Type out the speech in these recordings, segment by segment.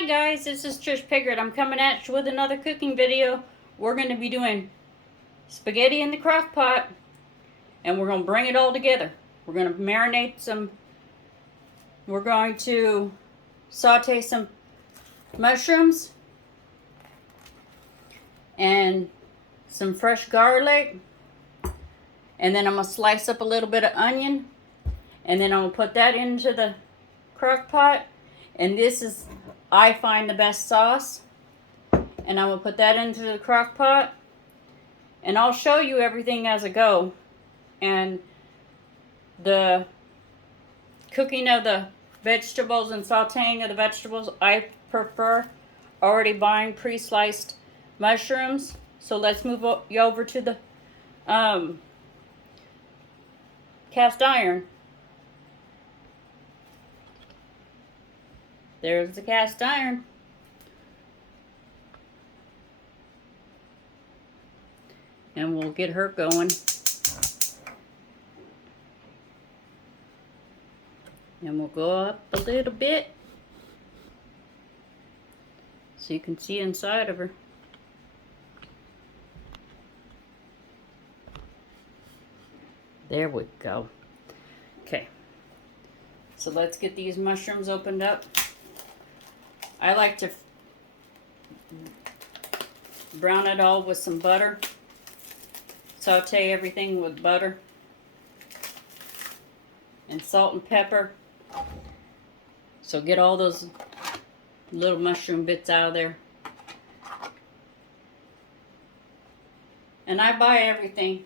Hi guys, this is Trish Pickard. I'm coming at you with another cooking video. We're going to be doing spaghetti in the crock pot, and we're going to bring it all together. We're going to marinate some, we're going to saute some mushrooms and some fresh garlic, and then I'm going to slice up a little bit of onion, and then I'm going to put that into the crock pot. And this is, I find, the best sauce. And I will put that into the crock pot. And I'll show you everything as I go. And the cooking of the vegetables and sauteing of the vegetables, I prefer already buying pre-sliced mushrooms. So let's move over to the cast iron. There's the cast iron. And we'll get her going. And we'll go up a little bit so you can see inside of her. There we go. Okay. So let's get these mushrooms opened up. I like to brown it all with some butter. Saute everything with butter and salt and pepper. So get all those little mushroom bits out of there. And I buy everything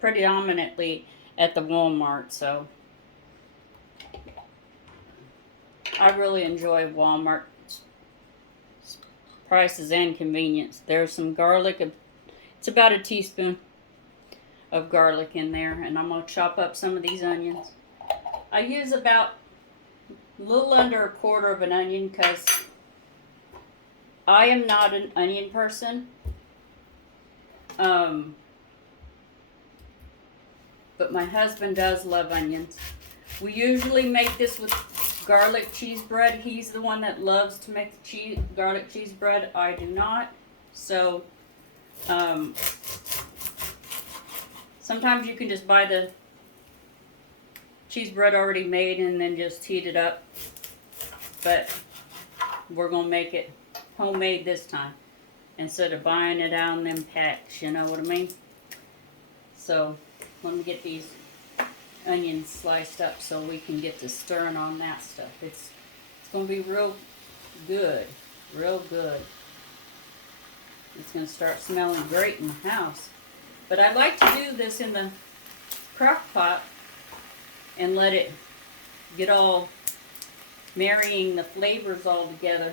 predominantly at the Walmart, so I really enjoy Walmart's prices and convenience. There's some garlic. It's about a teaspoon of garlic in there. And I'm going to chop up some of these onions. I use about a little under a quarter of an onion because I am not an onion person. But my husband does love onions. We usually make this with garlic cheese bread. He's the one that loves to make the garlic cheese bread. I do not. So sometimes you can just buy the cheese bread already made and then just heat it up. But we're going to make it homemade this time instead of buying it out in them packs, you know what I mean? So let me get these onions sliced up so we can get to stirring on that stuff. It's going to be real good. Real good. It's going to start smelling great in the house. But I like to do this in the crock pot and let it get all marrying the flavors all together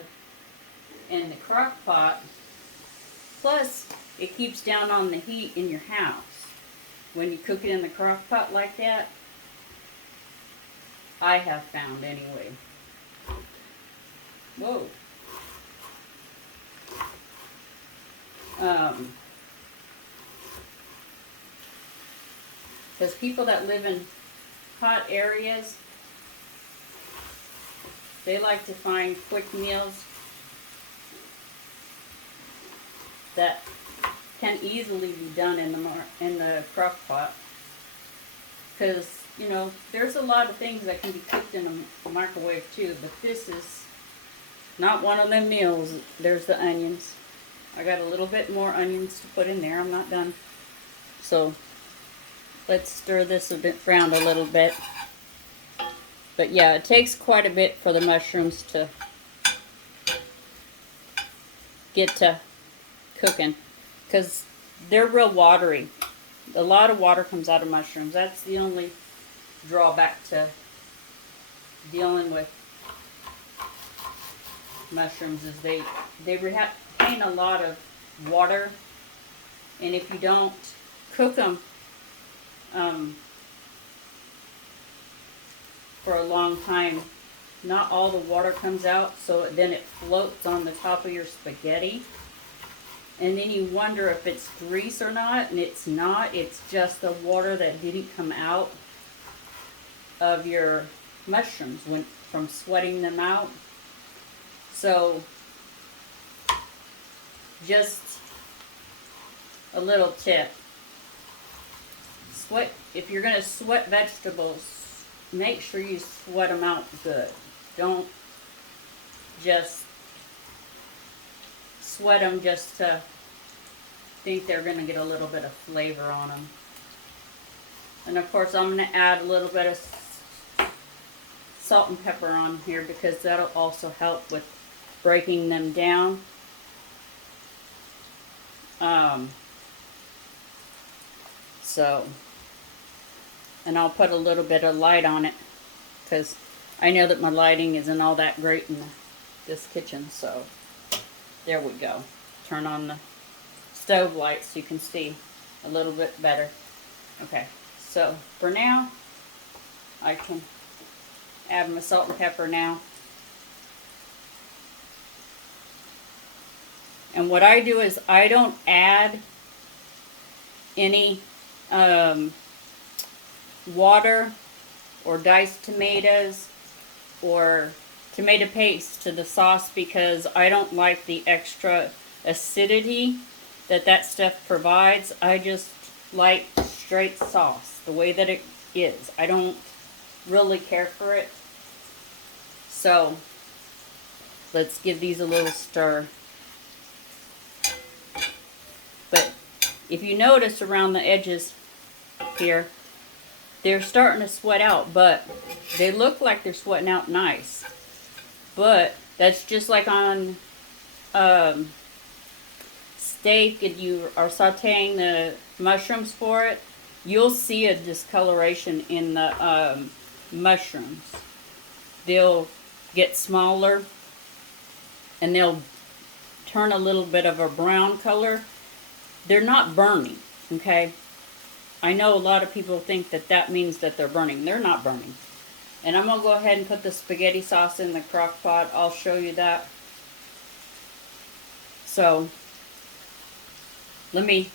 in the crock pot. Plus, it keeps down on the heat in your house. When you cook it in the crock pot like that, I have found anyway. Whoa. Because people that live in hot areas, they like to find quick meals that can easily be done in the crock pot. Because, you know, there's a lot of things that can be cooked in a microwave too, but this is not one of them meals. There's the onions. I got a little bit more onions to put in there. I'm not done. So let's stir this around a little bit. But yeah, it takes quite a bit for the mushrooms to get to cooking because they're real watery. A lot of water comes out of mushrooms. That's the only drawback to dealing with mushrooms is they retain a lot of water, and if you don't cook them for a long time, not all the water comes out, so then it floats on the top of your spaghetti. And then you wonder if it's grease or not, and it's not. It's just the water that didn't come out of your mushrooms from sweating them out. So just a little tip. If you're going to sweat vegetables, make sure you sweat them out good. Don't just sweat them just to think they're going to get a little bit of flavor on them. And of course I'm going to add a little bit of salt and pepper on here because that'll also help with breaking them down. And I'll put a little bit of light on it because I know that my lighting isn't all that great in this kitchen. So there we go. Turn on the stove light so you can see a little bit better. Okay, so for now I can add my salt and pepper now. And what I do is I don't add any water or diced tomatoes or tomato paste to the sauce because I don't like the extra acidity that stuff provides. I just like straight sauce the way that it is. I don't really care for it. So let's give these a little stir. But if you notice around the edges here, they're starting to sweat out, but they look like they're sweating out nice. But that's just like on steak and you are sauteing the mushrooms for it. You'll see a discoloration in the mushrooms. They'll get smaller and they'll turn a little bit of a brown color. They're not burning, okay? I know a lot of people think that means that they're burning. They're not burning. And I'm going to go ahead and put the spaghetti sauce in the crock pot. I'll show you that. So, let me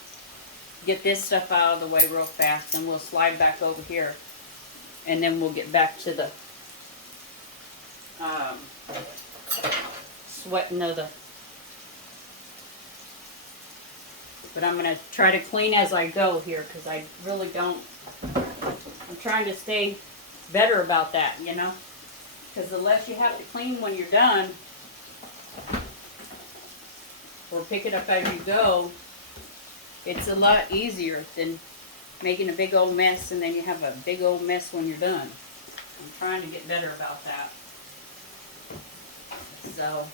get this stuff out of the way real fast and we'll slide back over here. And then we'll get back to the sweating of the... But I'm going to try to clean as I go here because I really don't... I'm trying to stay better about that, you know? Because the less you have to clean when you're done, or pick it up as you go, it's a lot easier than making a big old mess and then you have a big old mess when you're done. I'm trying to get better about that. So,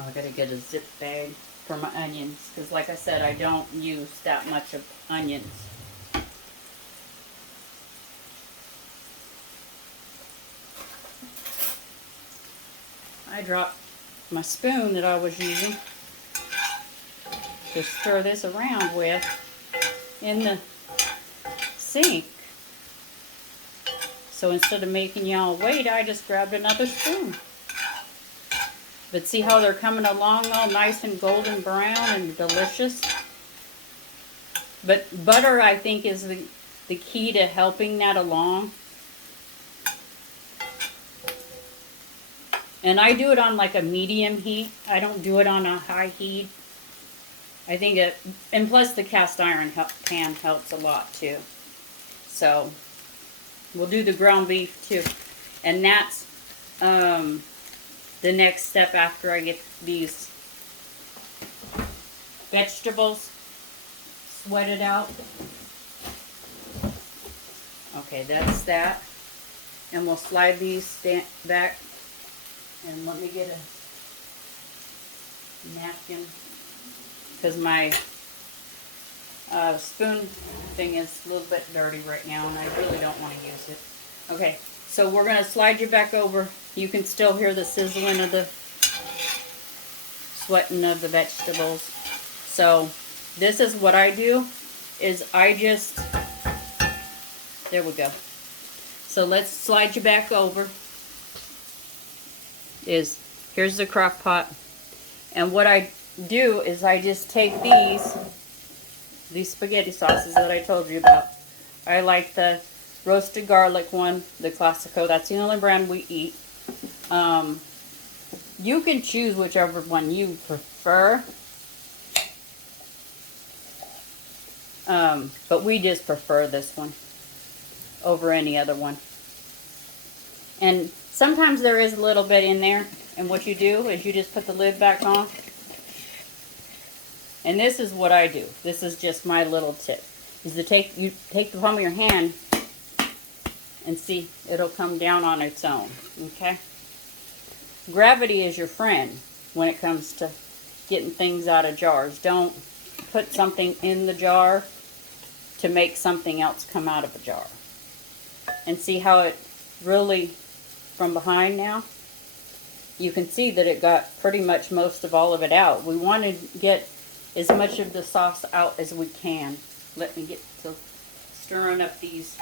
I gotta get a zip bag for my onions because like I said, I don't use that much of onions. I dropped my spoon that I was using to stir this around with in the sink. So instead of making y'all wait, I just grabbed another spoon. But see how they're coming along all nice and golden brown and delicious? But butter, I think, is the key to helping that along. And I do it on like a medium heat. I don't do it on a high heat. I think it, and plus the cast iron pan helps a lot too. So, we'll do the ground beef too. And that's the next step after I get these vegetables sweated out. Okay, that's that. And we'll slide these back. And let me get a napkin because my spoon thing is a little bit dirty right now and I really don't want to use it. Okay, so we're going to slide you back over. You can still hear the sizzling of the sweating of the vegetables. So this is what I do is I just, there we go. So let's slide you back over. Here's the crock pot, and what I do is I just take these spaghetti sauces that I told you about. I like the roasted garlic one, the Classico. That's the only brand we eat. You can choose whichever one you prefer. But we just prefer this one over any other one. And sometimes there is a little bit in there. And what you do is you just put the lid back on. And this is what I do. This is just my little tip. Is to take the palm of your hand and see, it'll come down on its own. Okay? Gravity is your friend when it comes to getting things out of jars. Don't put something in the jar to make something else come out of a jar. And see how it really, from behind now, you can see that it got pretty much most of all of it out. We want to get as much of the sauce out as we can. Let me get to stirring up these.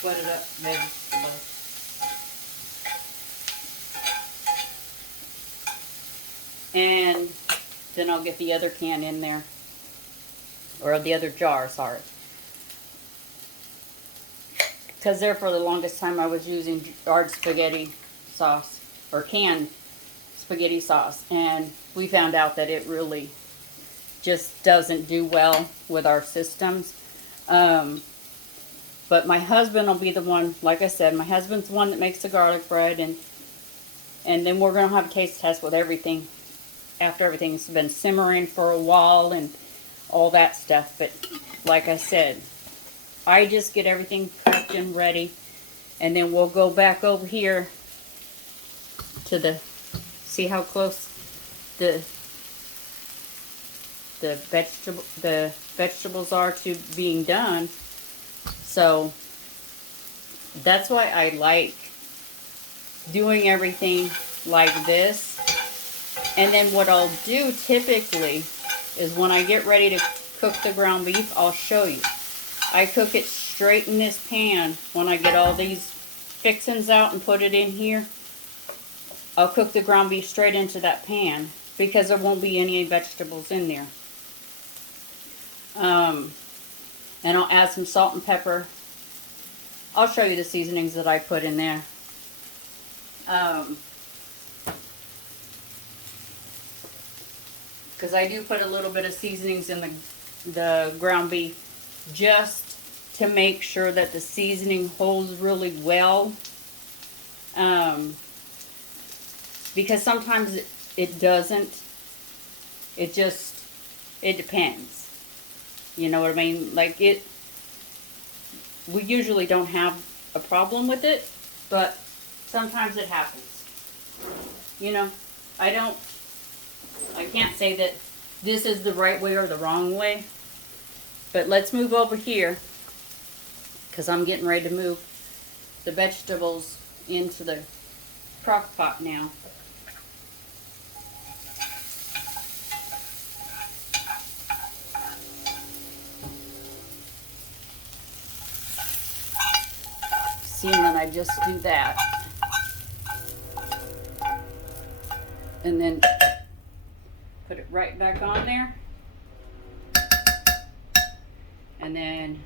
Sweat it up vegetables. And then I'll get the other can in there. Or the other jar, sorry. Because there for the longest time I was using jarred spaghetti sauce. Or canned spaghetti sauce. And we found out that it really just doesn't do well with our systems. But my husband will be the one, like I said, my husband's the one that makes the garlic bread. And then we're going to have a taste test with everything. After everything's been simmering for a while and all that stuff. But like I said, I just get everything prepped and ready. And then we'll go back over here to the, see how close the vegetables are to being done. So that's why I like doing everything like this. And then what I'll do typically is when I get ready to cook the ground beef, I'll show you. I cook it straight in this pan when I get all these fixings out and put it in here. I'll cook the ground beef straight into that pan because there won't be any vegetables in there. And I'll add some salt and pepper. I'll show you the seasonings that I put in there. Because I do put a little bit of seasonings in the ground beef just to make sure that the seasoning holds really well. Because sometimes it doesn't. It depends. You know what I mean? Like we usually don't have a problem with it, but sometimes it happens. You know, I can't say that this is the right way or the wrong way, but let's move over here because I'm getting ready to move the vegetables into the crock pot now. See, and then I just do that. And then put it right back on there. And then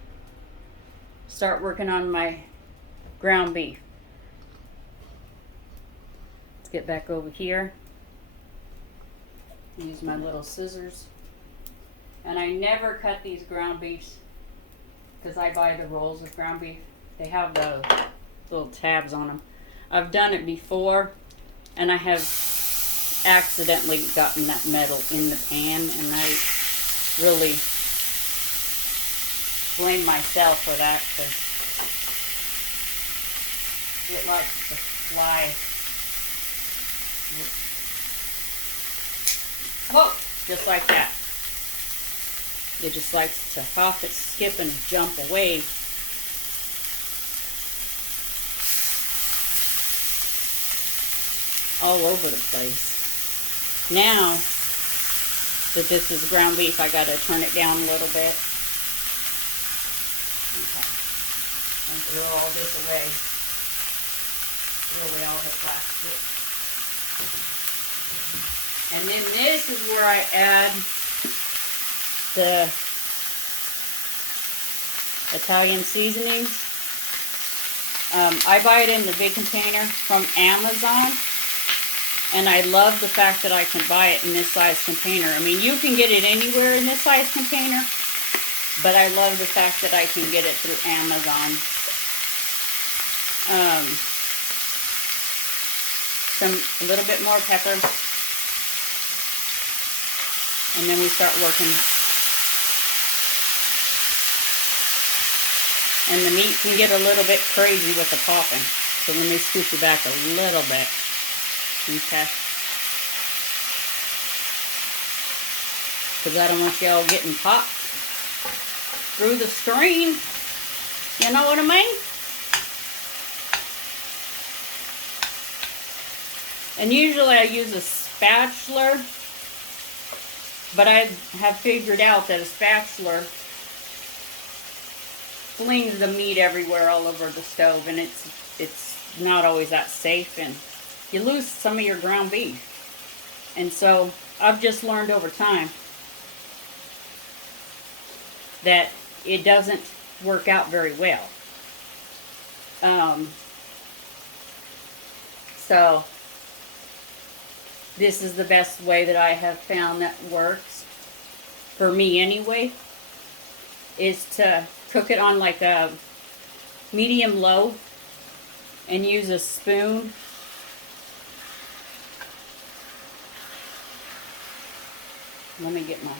start working on my ground beef. Let's get back over here. Use my little scissors. And I never cut these ground beefs because I buy the rolls of ground beef. They have the little tabs on them. I've done it before and I have accidentally gotten that metal in the pan, and I really blame myself for that because it likes to fly. Whoa! Just like that. It just likes to hop and skip and jump away. All over the place. Now that this is ground beef, I gotta turn it down a little bit. Okay. And throw all this away. Throw away all the plastic. And then this is where I add the Italian seasonings. I buy it in the big container from Amazon, and I love the fact that I can buy it in this size container. I mean, you can get it anywhere in this size container, but I love the fact that I can get it through Amazon. A little bit more pepper, and then we start working. And the meat can get a little bit crazy with the popping. So let me scoot you back a little bit. Okay. Because I don't want y'all getting popped through the screen. You know what I mean? And usually I use a spatula. But I have figured out that a spatula flings the meat everywhere all over the stove, and it's not always that safe, and you lose some of your ground beef. And so I've just learned over time that it doesn't work out very well. So this is the best way that I have found that works for me anyway, is to cook it on like a medium low and use a spoon. Let me get my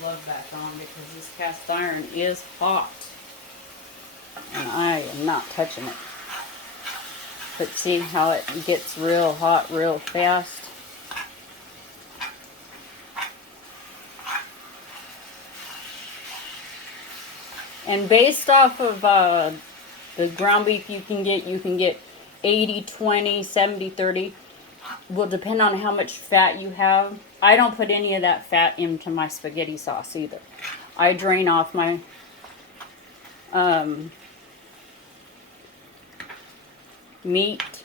glove back on because this cast iron is hot and I am not touching it. But see how it gets real hot real fast. And based off of the ground beef you can get 80-20, 70-30. Will depend on how much fat you have. I don't put any of that fat into my spaghetti sauce either. I drain off my meat.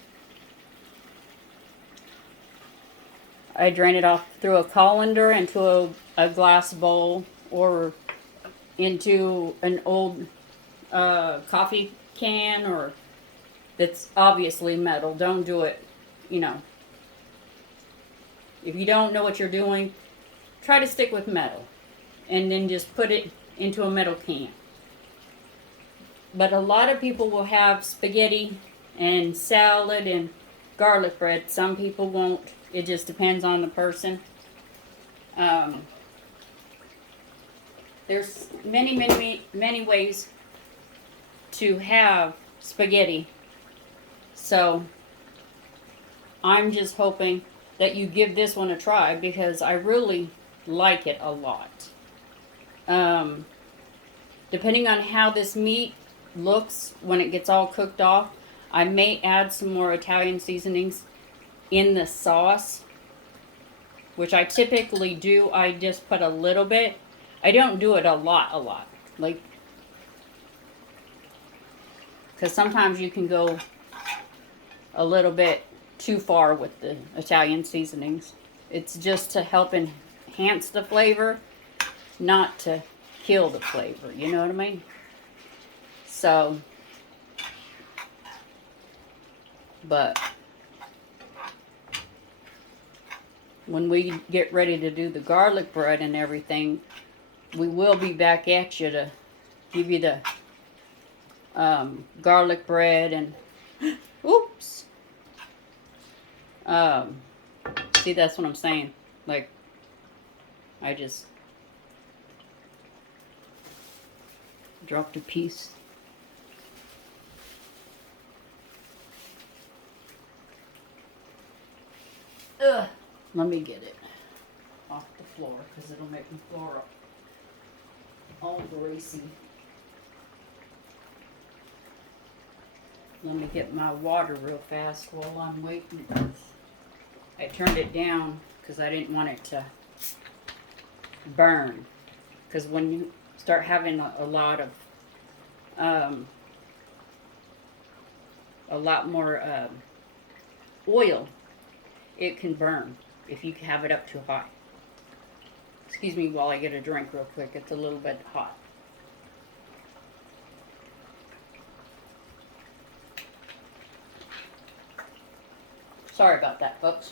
I drain it off through a colander into a glass bowl or into an old coffee can, or that's obviously metal. Don't do it, you know. If you don't know what you're doing, try to stick with metal and then just put it into a metal can. But a lot of people will have spaghetti and salad and garlic bread. Some people won't. It just depends on the person. There's many ways to have spaghetti. So I'm just hoping that you give this one a try because I really like it a lot. Depending on how this meat looks when it gets all cooked off, I may add some more Italian seasonings in the sauce, which I typically do. I just put a little bit. I don't do it a lot. Like, because sometimes you can go a little bit too far with the Italian seasonings. It's just to help enhance the flavor, not to kill the flavor. You know what I mean? So, but when we get ready to do the garlic bread and everything, we will be back at you to give you the garlic bread and oops. See, that's what I'm saying. Like, I just dropped a piece. Ugh. Let me get it off the floor because it'll make the floor all greasy. Let me get my water real fast while I'm waiting. I turned it down because I didn't want it to burn. Because when you start having a lot of, a lot more oil, it can burn if you have it up too high. Excuse me while I get a drink real quick. It's a little bit hot. Sorry about that, folks.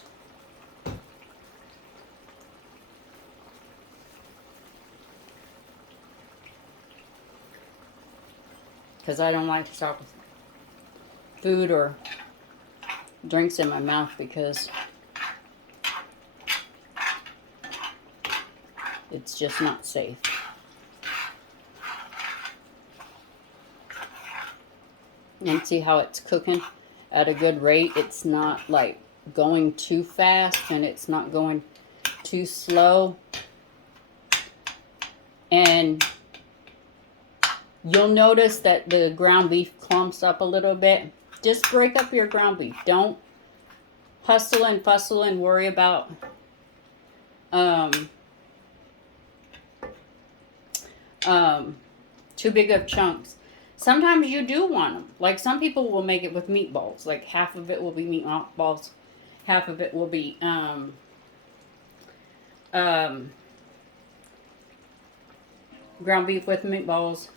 Because I don't like to talk with food or drinks in my mouth because it's just not safe. And see how it's cooking at a good rate. It's not like going too fast and it's not going too slow. And you'll notice that the ground beef clumps up a little bit. Just break up your ground beef. Don't hustle and fussle and worry about too big of chunks. Sometimes you do want them. Like some people will make it with meatballs. Like half of it will be meatballs, half of it will be ground beef with meatballs.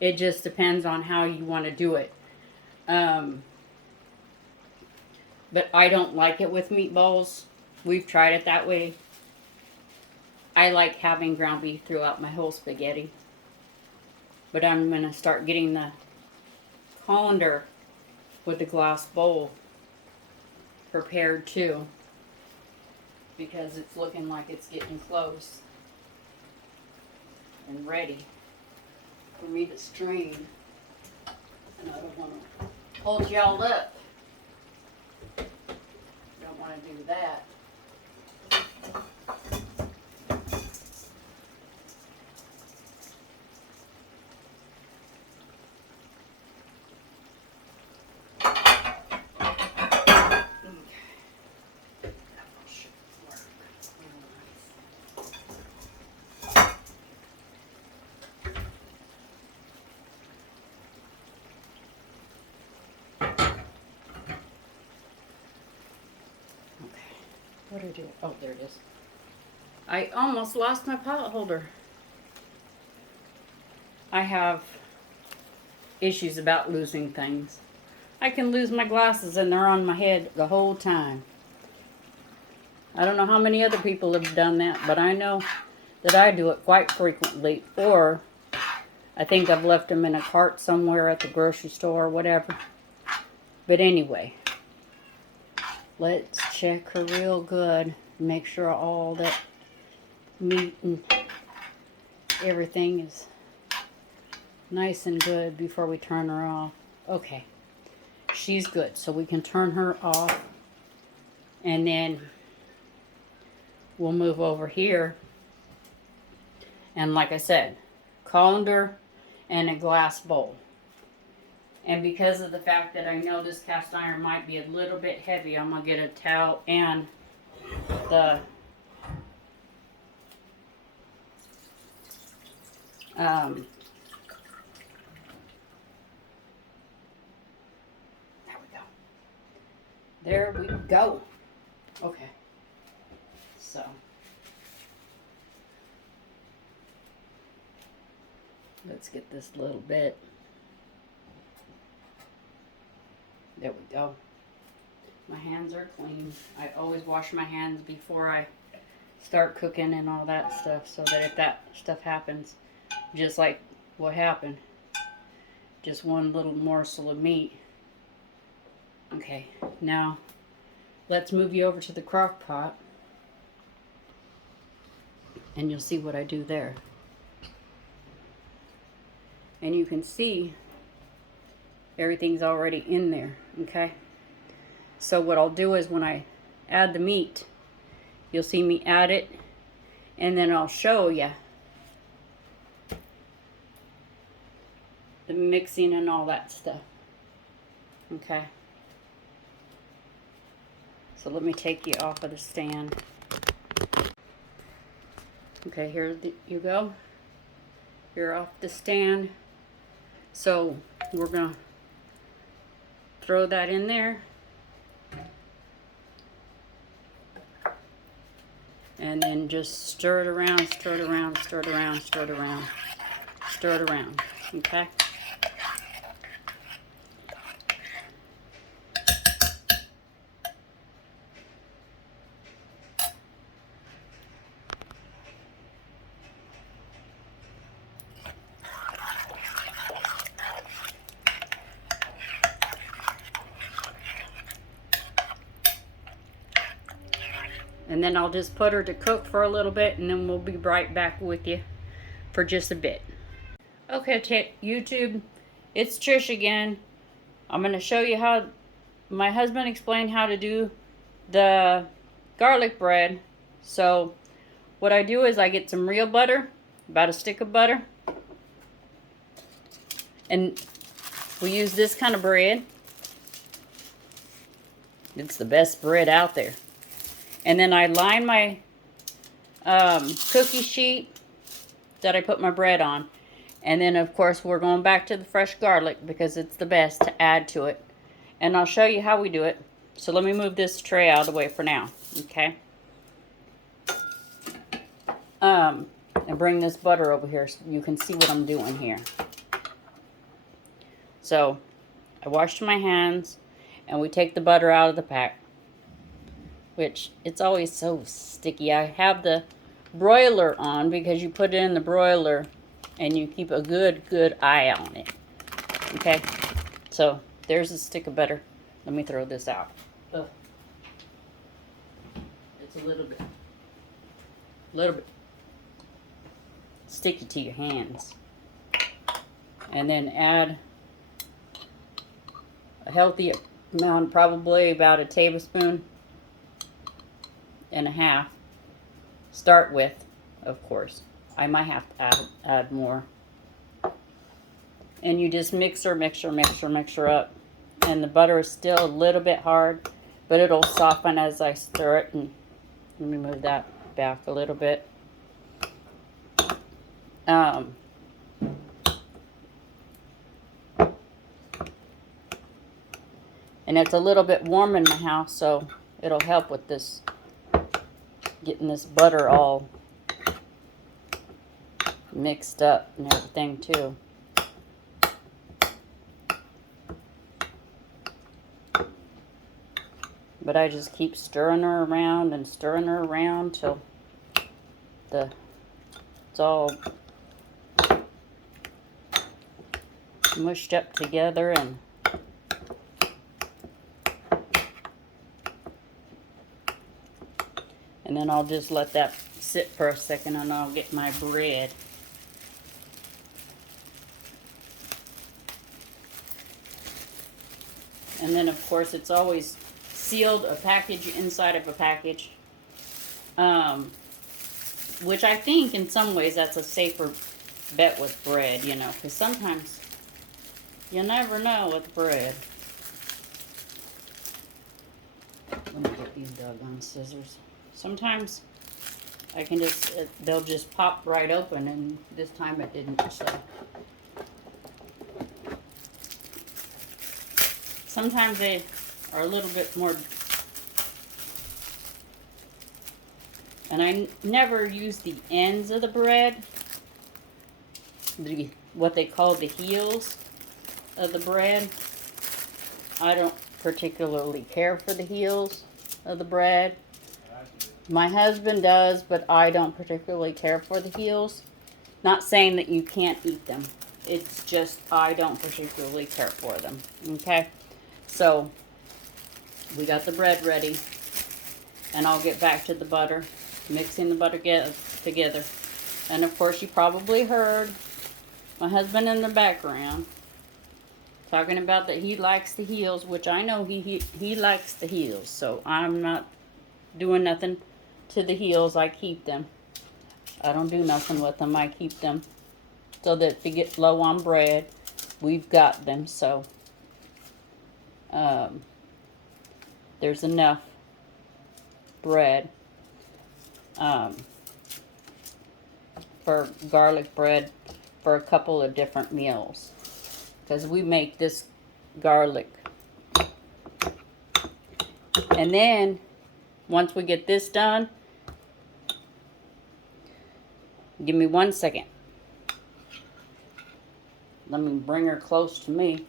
It just depends on how you want to do it. But I don't like it with meatballs. We've tried it that way. I like having ground beef throughout my whole spaghetti. But I'm going to start getting the colander with the glass bowl prepared too. Because it's looking like it's getting close and ready for me to strain. And I don't want to hold y'all up. Don't want to do that. What did I do? Oh, there it is. I almost lost my pot holder. I have issues about losing things. I can lose my glasses and they're on my head the whole time. I don't know how many other people have done that, but I know that I do it quite frequently. Or I think I've left them in a cart somewhere at the grocery store or whatever. But anyway, let's check her real good. Make sure all that meat and everything is nice and good before we turn her off. Okay, she's good, so we can turn her off. And then we'll move over here. And like I said, colander and a glass bowl. And because of the fact that I know this cast iron might be a little bit heavy, I'm going to get a towel and the there we go. Okay. So let's get this little bit. There we go. My hands are clean. I always wash my hands before I start cooking and all that stuff, so that if that stuff happens, just like what happened, just one little morsel of meat. Okay, now let's move you over to the crock pot and you'll see what I do there. And you can see everything's already in there, okay? So what I'll do is when I add the meat, you'll see me add it, and then I'll show you the mixing and all that stuff, okay? So let me take you off of the stand. Okay, here you go. You're off the stand. So we're gonna throw that in there. And then just stir it around, stir it around, stir it around, stir it around, stir it around, okay? And then I'll just put her to cook for a little bit, and then we'll be right back with you for just a bit. Okay, YouTube, it's Trish again. I'm going to show you how my husband explained how to do the garlic bread. So what I do is I get some real butter, about a stick of butter, and we use this kind of bread. It's the best bread out there. And then I line my cookie sheet that I put my bread on. And then, of course, we're going back to the fresh garlic because it's the best to add to it. And I'll show you how we do it. So let me move this tray out of the way for now. Okay. And bring this butter over here so you can see what I'm doing here. So I washed my hands and we take the butter out of the pack, which it's always so sticky. I have the broiler on because you put it in the broiler and you keep a good eye on it. Okay, so there's a stick of butter. Let me throw this out. Ugh. It's a little bit sticky to your hands. And then add a healthy amount, probably about a tablespoon and a half. Start with, of course. I might have to add more. And you just mix her up. And the butter is still a little bit hard, but it'll soften as I stir it. And let me move that back a little bit. And it's a little bit warm in my house, so it'll help with this, getting this butter all mixed up and everything too. But I just keep stirring her around and stirring her around till it's all mushed up together. And then I'll just let that sit for a second and I'll get my bread. And then, of course, it's always sealed, a package inside of a package. Which I think in some ways that's a safer bet with bread, you know, because sometimes you never know with bread. Let me get these doggone scissors. Sometimes I can just, they'll just pop right open, and this time it didn't, so. Sometimes they are a little bit more, and I never use the ends of the bread, what they call the heels of the bread. I don't particularly care for the heels of the bread. My husband does, but I don't particularly care for the heels. Not saying that you can't eat them. It's just I don't particularly care for them. Okay? So, we got the bread ready. And I'll get back to the butter. Mixing the butter together. And of course, you probably heard my husband in the background talking about that he likes the heels, which I know he likes the heels. So, I'm not doing nothing to the heels. I keep them. I don't do nothing with them. I keep them so that if you get low on bread, we've got them. So there's enough bread for garlic bread for a couple of different meals, because we make this garlic. And then once we get this done, give me 1 second. Let me bring her close to me.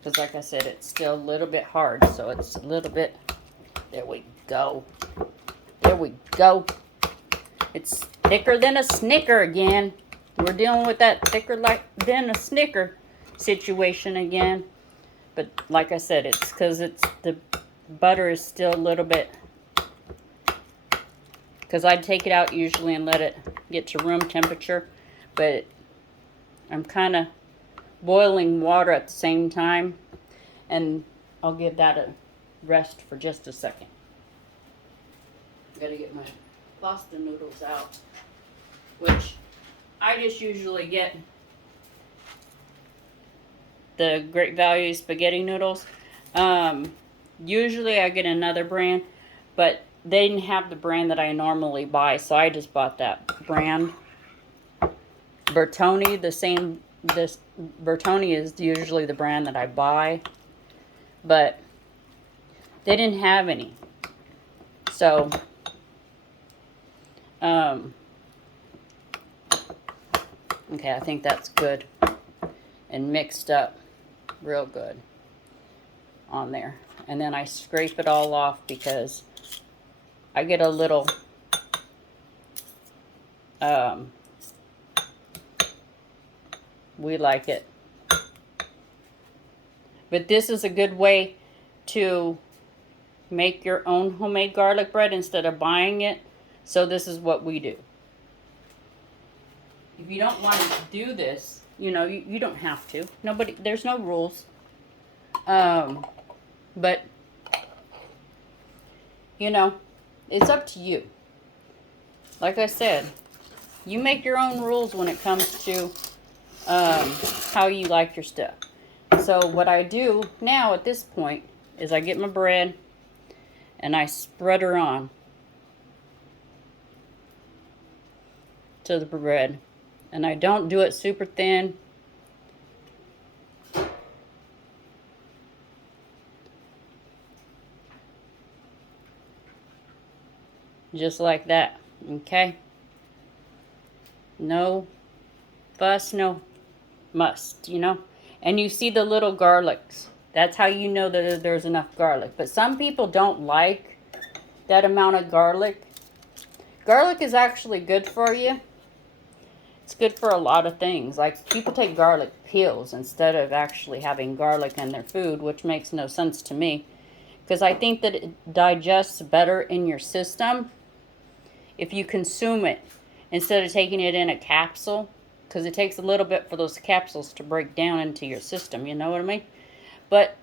Because like I said, it's still a little bit hard, so it's a little bit, there we go. There we go. It's thicker than a Snicker again. we're dealing with that thicker like than a Snicker situation again. But like I said, it's because it's the butter is still a little bit, because I'd take it out usually and let it get to room temperature, but I'm kind of boiling water at the same time, and I'll give that a rest for just a second. Gotta get my pasta noodles out, which I just usually get the Great Value spaghetti noodles. Usually I get another brand, but they didn't have the brand that I normally buy, so I just bought that brand. Bertoni, Bertoni is usually the brand that I buy, but they didn't have any. So, okay, I think that's good and mixed up real good on there. And then I scrape it all off because I get a little we like it. But this is a good way to make your own homemade garlic bread instead of buying it. So this is what we do. If you don't want to do this, you know, you don't have to. There's no rules. But, you know, it's up to you. Like I said, you make your own rules when it comes to how you like your stuff. So what I do now at this point is I get my bread and I spread her on to the bread. And I don't do it super thin. Just like that, okay? No fuss, no must, you know? And you see the little garlics. That's how you know that there's enough garlic. But some people don't like that amount of garlic. Garlic is actually good for you. It's good for a lot of things. Like, people take garlic pills instead of actually having garlic in their food, which makes no sense to me. Because I think that it digests better in your system if you consume it instead of taking it in a capsule, because it takes a little bit for those capsules to break down into your system, you know what I mean? But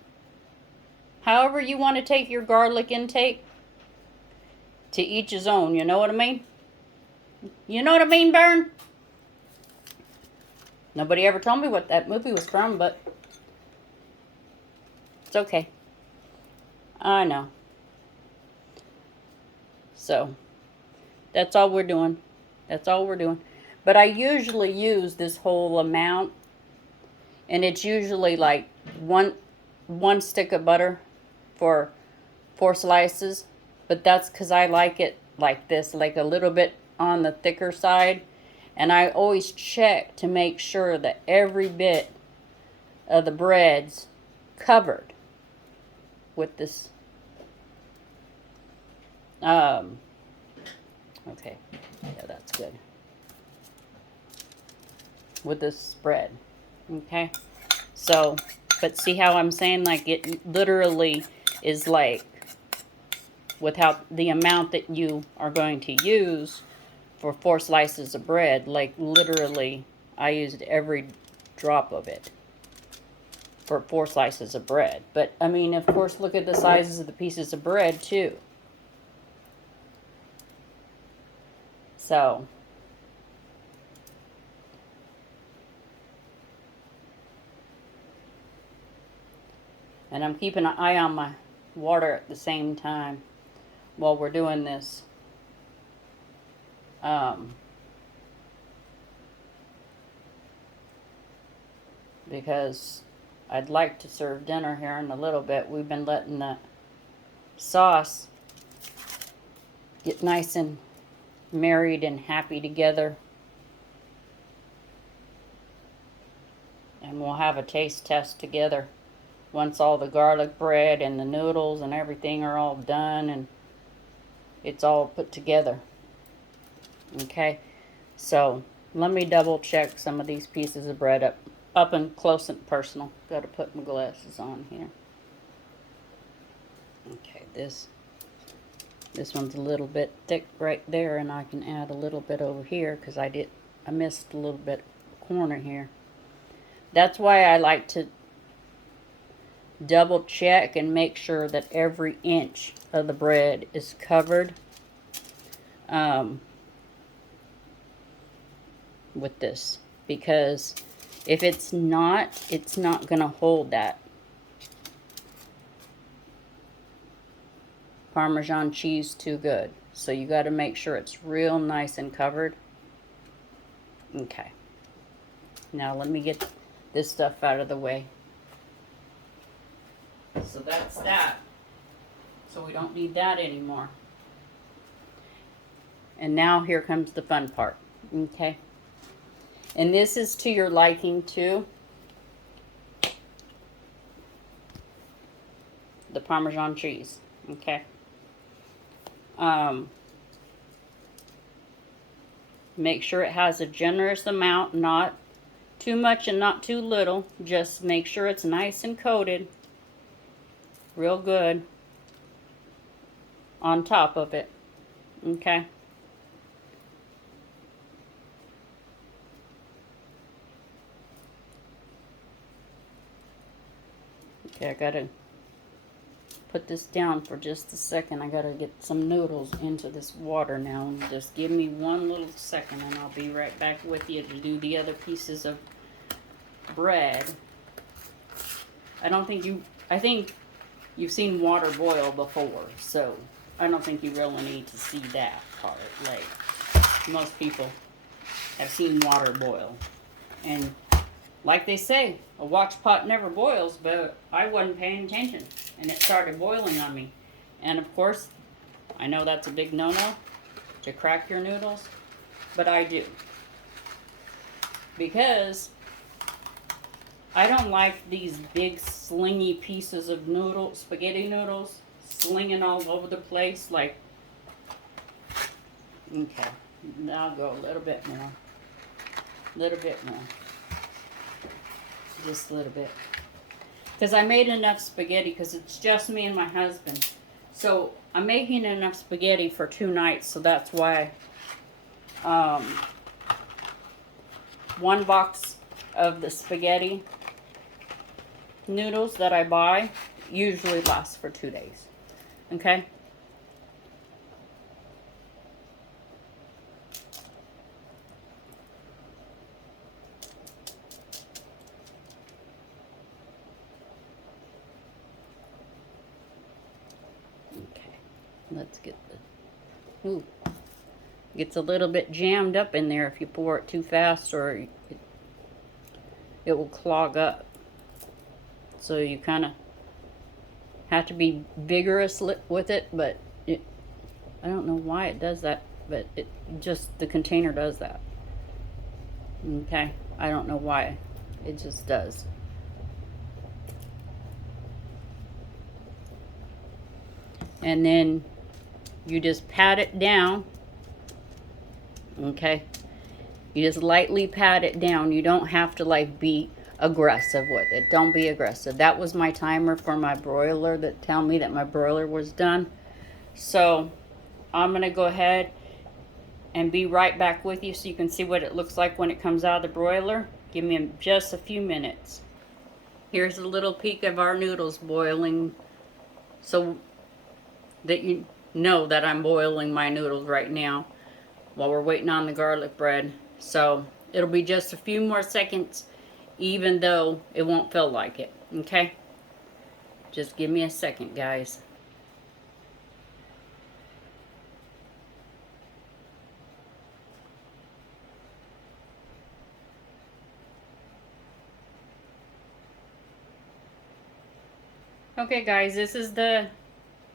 however you want to take your garlic intake, to each his own, you know what I mean? You know what I mean, Bern? Nobody ever told me what that movie was from, but it's okay. I know. So that's all we're doing. That's all we're doing. But I usually use this whole amount, and it's usually like one stick of butter for 4 slices. But that's because I like it like this, like a little bit on the thicker side. And I always check to make sure that every bit of the bread's covered with this. Okay, yeah, that's good. With this spread, okay? So, but see how I'm saying, like, it literally is like, without the amount that you are going to use for 4 slices of bread, like, literally, I used every drop of it for 4 slices of bread. But, I mean, of course, look at the sizes of the pieces of bread, too. So, and I'm keeping an eye on my water at the same time while we're doing this. Because I'd like to serve dinner here in a little bit. We've been letting the sauce get nice and married and happy together. And we'll have a taste test together once all the garlic bread and the noodles and everything are all done and it's all put together. Okay, so Let me double check some of these pieces of bread up and close and personal. Got to put my glasses on here. Okay, this one's a little bit thick right there, and I can add a little bit over here because I missed a little bit corner here. That's why I like to double check and make sure that every inch of the bread is covered with this, because if it's not gonna hold that Parmesan cheese too good. So you got to make sure it's real nice and covered. Okay, now let me get this stuff out of the way. So that's that. So we don't need that anymore. And now here comes the fun part. Okay. And this is to your liking too. The Parmesan cheese. Okay. Make sure it has a generous amount, not too much and not too little. Just make sure it's nice and coated. Real good on top of it. Okay. Okay, I gotta put this down for just a second. I gotta get some noodles into this water now. Just give me one little second and I'll be right back with you to do the other pieces of bread. I think you've seen water boil before, so I don't think you really need to see that part. Like, most people have seen water boil. And like they say, a watch pot never boils, but I wasn't paying attention and it started boiling on me. And of course, I know that's a big no-no to crack your noodles, but I do. Because I don't like these big slingy pieces of spaghetti noodles, slinging all over the place. Like, okay, now I'll go a little bit more. Just a little bit. Because I made enough spaghetti, because it's just me and my husband. So I'm making enough spaghetti for 2 nights, so that's why 1 box of the spaghetti noodles that I buy usually lasts for 2 days. Okay? Let's get the, ooh, gets a little bit jammed up in there if you pour it too fast, or it will clog up. So you kind of have to be vigorous with it, but I don't know why it does that, but the container does that. Okay, I don't know why, it just does. And then you just pat it down. Okay, you just lightly pat it down. You don't have to like be aggressive with it. Don't be aggressive. That was my timer for my broiler that tell me that my broiler was done. So I'm gonna go ahead and be right back with you so you can see what it looks like when it comes out of the broiler. Give me just a few minutes. Here's a little peek of our noodles boiling, so that you know that I'm boiling my noodles right now while we're waiting on the garlic bread. So it'll be just a few more seconds, even though it won't feel like it. Okay, just give me a second, guys. Okay guys, this is the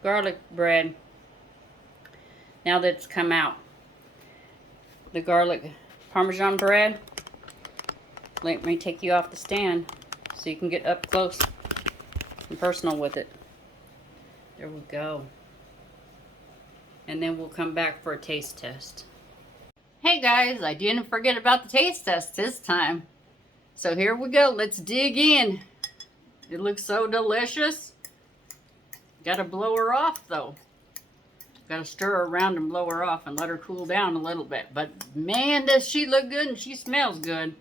garlic bread now that it's come out. The garlic Parmesan bread. Let me take you off the stand so you can get up close and personal with it. There we go. And then we'll come back for a taste test. Hey guys, I didn't forget about the taste test this time. So here we go, let's dig in. It looks so delicious. Gotta blow her off though. Gotta stir her around and blow her off and let her cool down a little bit. But man, does she look good and she smells good.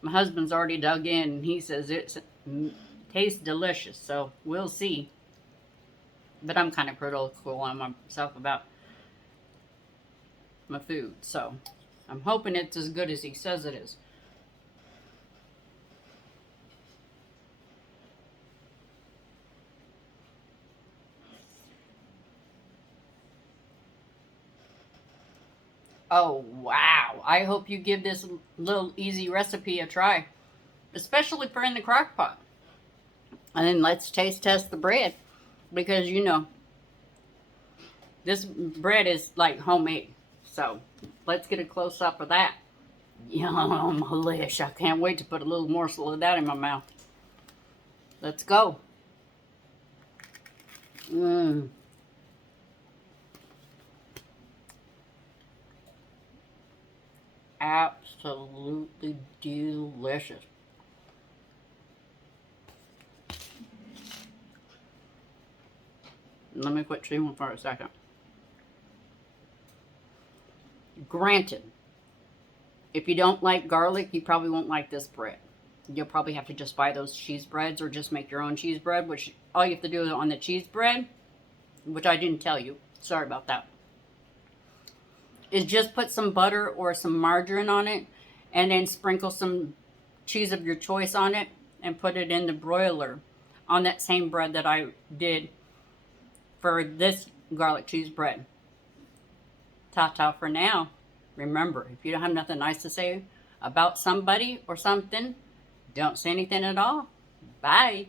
My husband's already dug in and he says it tastes delicious, so we'll see. But I'm kind of critical on myself about my food, so I'm hoping it's as good as he says it is. Oh wow, I hope you give this little easy recipe a try, especially for in the crock pot. And then let's taste test the bread, because you know this bread is like homemade. So let's get a close up of that. Yum, delish. I can't wait to put a little morsel of that in my mouth. Let's go. Mmm. Absolutely delicious. Let me quit chewing for a second. Granted, if you don't like garlic, you probably won't like this bread. You'll probably have to just buy those cheese breads or just make your own cheese bread, which all you have to do is on the cheese bread, which I didn't tell you. Sorry about that. Is just put some butter or some margarine on it and then sprinkle some cheese of your choice on it and put it in the broiler on that same bread that I did for this garlic cheese bread. Ta-ta for now. Remember, if you don't have nothing nice to say about somebody or something, don't say anything at all. Bye.